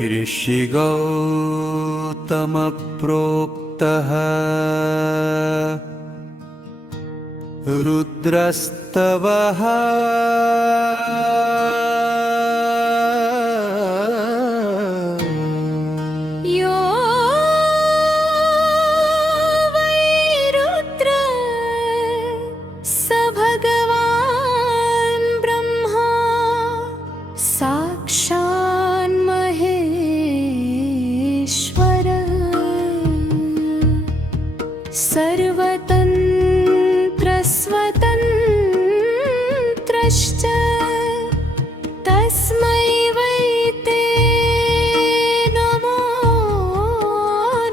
ऋषिगौतमप्रोक्तः रुद्रस्तवः यो वै रुद्र स भगवान् ब्रह्मा साक्षान् महेश्वरः सर्वतन्त्रस्वतन्त्रश्च तस्मै वै ते नमो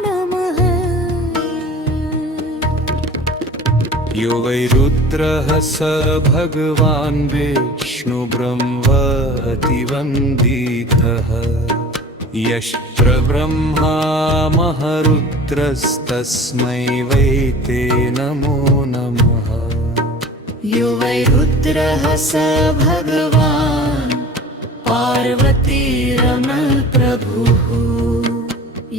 नमः। यो वै रुद्रः स भगवान् विष्णुब्रह्मतिवन्दितः यत्र ब्रह्मा महरुद्रस्तस्मै वै ते नमो नमः। यो वै रुद्रः स भगवान् पार्वतीरमलप्रभुः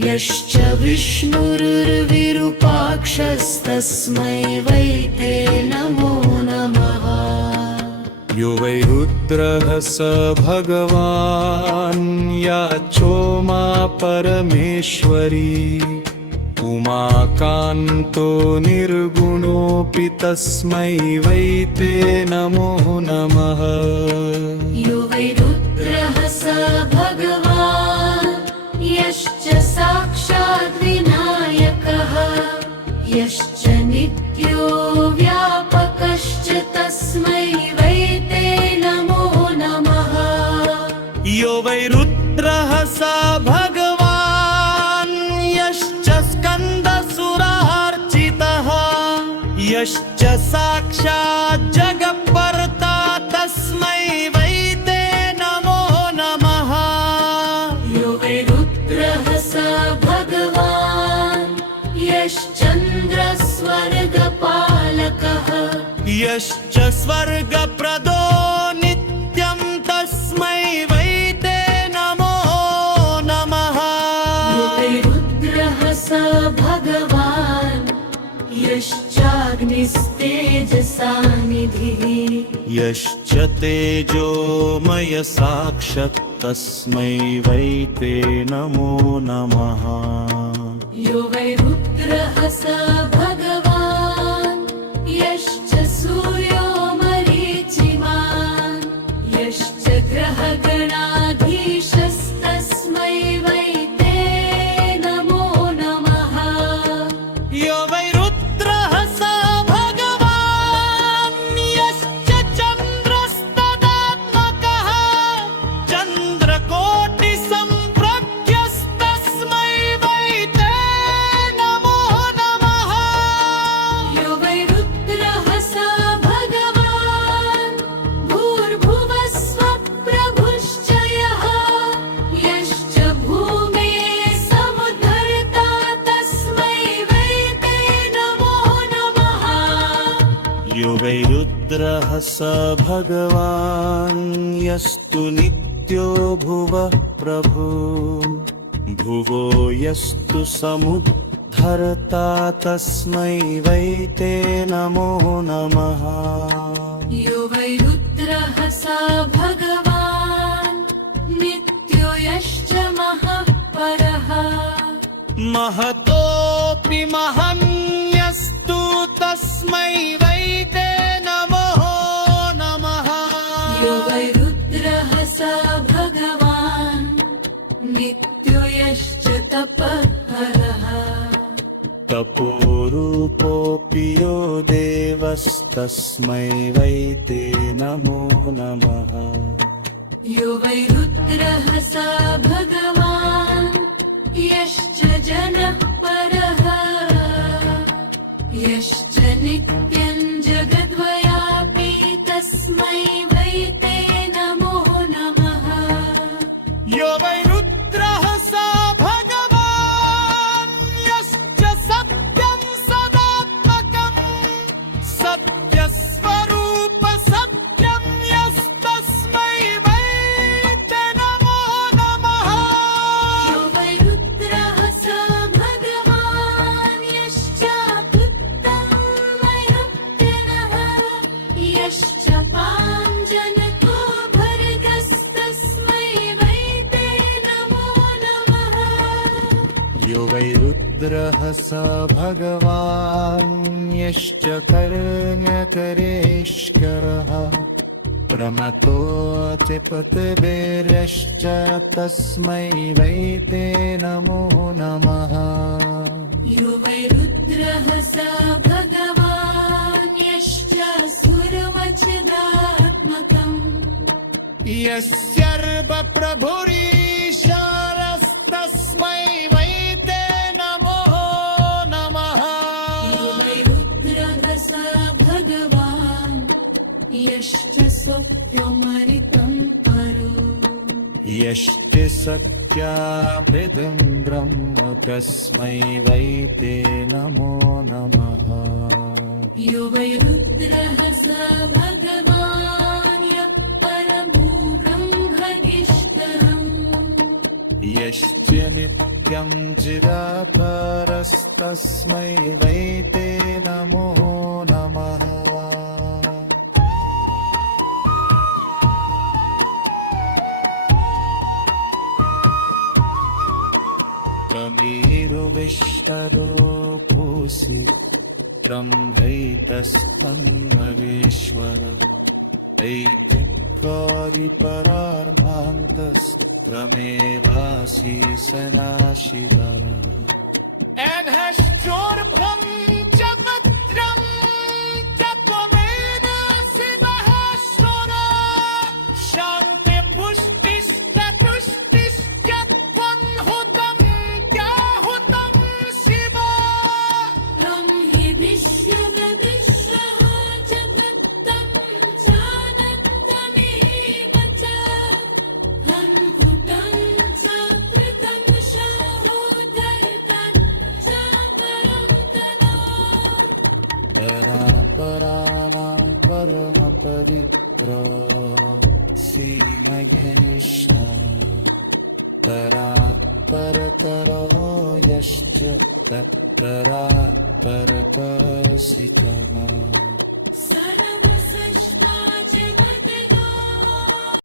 यश्च विष्णुर्विरूपाक्षस्तस्मै वै ते नमो नमः। यो वै रुद्रः स भगवान् या चोमा परमेश्वरी उमाकान्तो निर्गुणोऽपि तस्मै वै ते नमो नमः। यो वै रुद्रः स भगवान् यश्च साक्षात् विनायकः यश्च नित्यो व्यापकश्च तस्मै वै ते नमो नमः। यो वै रुद्रः स भगवान् यश्च स्कन्दसुरार्चितः यश्च साक्षात् जगत्कर्ता तस्मै वै ते नमो नमः। यो वै रुद्रः स भगवान् यश्चन्द्रस्वर्गपालकः यश्च स्वर्गप्रदो नित्यं तस्मै वै ते नमो नमः। यो वै रुद्रः स भगवान् यश्चाग्निस्तेजसानिधिः यश्च तेजोमय साक्षात् तस्मै वै ते नमो नमः। यो वै रुद्रः स भगवान् यश्च सूर्यो मरीचिमान् यश्च ग्रहगणाधीशस्तस्मै वै ते नमो नमः। यो वै रुद्रः स भगवान् यश्च चन्द्रस्तदात्मकः चन्द्रकोटिसम्प्रभ्यस्तस्मै वै ते नमो नमः। यो वै रुद्रः स भगवान् भूर्भुवस्वप्रभुश्च यः यश्च भूमेः समुद्धर्ता तस्मै वै ते नमो नमः। यो वै रुद्रः स भगवान् यस्तु नित्यो भुवः प्रभु भुवो यस्तु समुद्धर्ता तस्मै वै ते नमो नमः। यो वै रुद्रः स भगवान् नित्यो यश्च महः परः महतोऽपि महन्यस्तु तस्मै वै ते नमो नमः। यो वै रुद्रः स भगवान् नित्यो यश्च तपःहरः तपोरूपोऽपि यो देवस्तस्मै वै ते नमो नमः। यो वै रुद्रः स भगवान् यश्च जनः परः यश्च नित्यं जगद्व्यापी तस्मै वै ते नमो नमः। यो वै रुद्रः स भगवान् यश्च सत्यं सदात्मकं सत्यस्वरूप सत्यं यस्तस्मै वै ते नमो नमः। यो वै रुद्रः स भगवान् यश्च कर्ण्यकरेश्वरः प्रमथोऽति पृथिवीर्यश्च तस्मै वै ते नमो नमः यो वै रुद्रः स भगवान् यश्च सुरमचिदात्मकम् यस्यर्वप्रभुरीशानस्तस्मै वै ते नमो नमः यो वै रुद्रः स भगवान् यश्च स्वप्नमरितं परो यश्च सत्याभिदं ब्रह्म तस्मै वै ते नमो नमः यो वै रुद्रः स भगवान् यः परमो ब्रह्मनिष्ठम् यश्च नित्यं चिरापरस्तस्मै वै ते नमो नमः त्वमेरुविष्टरो भूसि ब्रह्मैतस्त्वन्महेश्वर ऐतित्वारिपरार्मान्तस्त्वमेवासि सदाशिवः And has Jorpham Javadram Tatwamena Sivaha Sona Shanti Pushtis Tatushtis Yatvan Hutam Kyahutam Shiva त्वं हि विश्वविश्वः जगत्तं जानन्तमेव च हन्हुतं च कृतं शहोदर्तं च परं तनो परापराणां परमपवित्रो श्रीमगनिष्ठा परापरतरो यश्च तत्परापरतोऽसि त्वम् सर्व